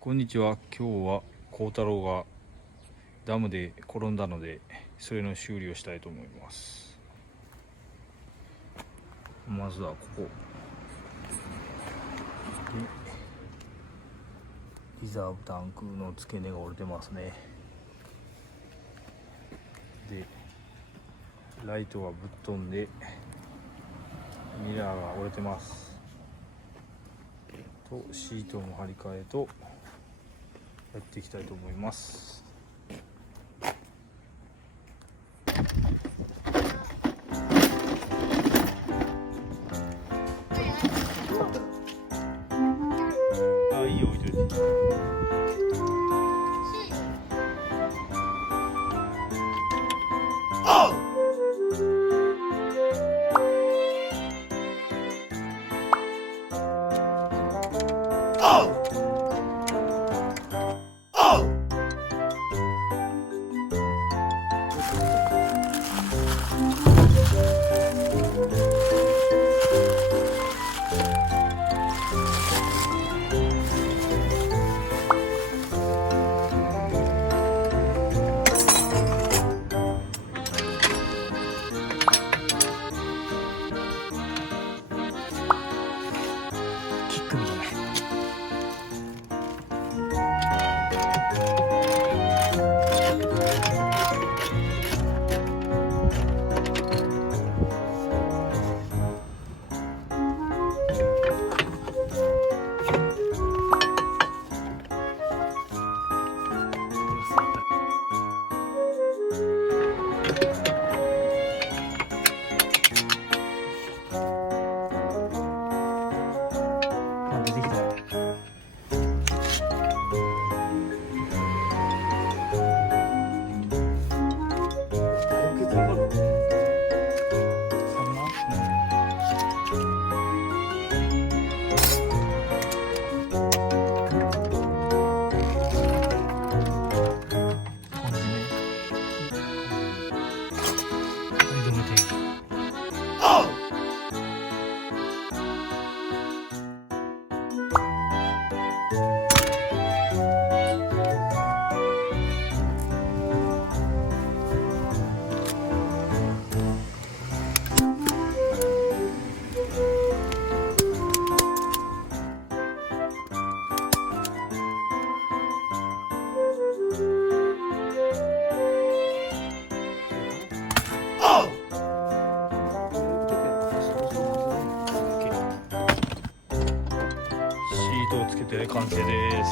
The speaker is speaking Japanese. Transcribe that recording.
こんにちは。今日は幸太郎がダムで転んだので、それの修理をしたいと思います。まずはここでリザーブタンクの付け根が折れてますね。でライトがぶっ飛んでミラーが折れてますと、シートの張り替えとやっていきたいと思います。あ、いいよ、置いといて。キックみたいな。出てきたよ。シートをつけて完成です。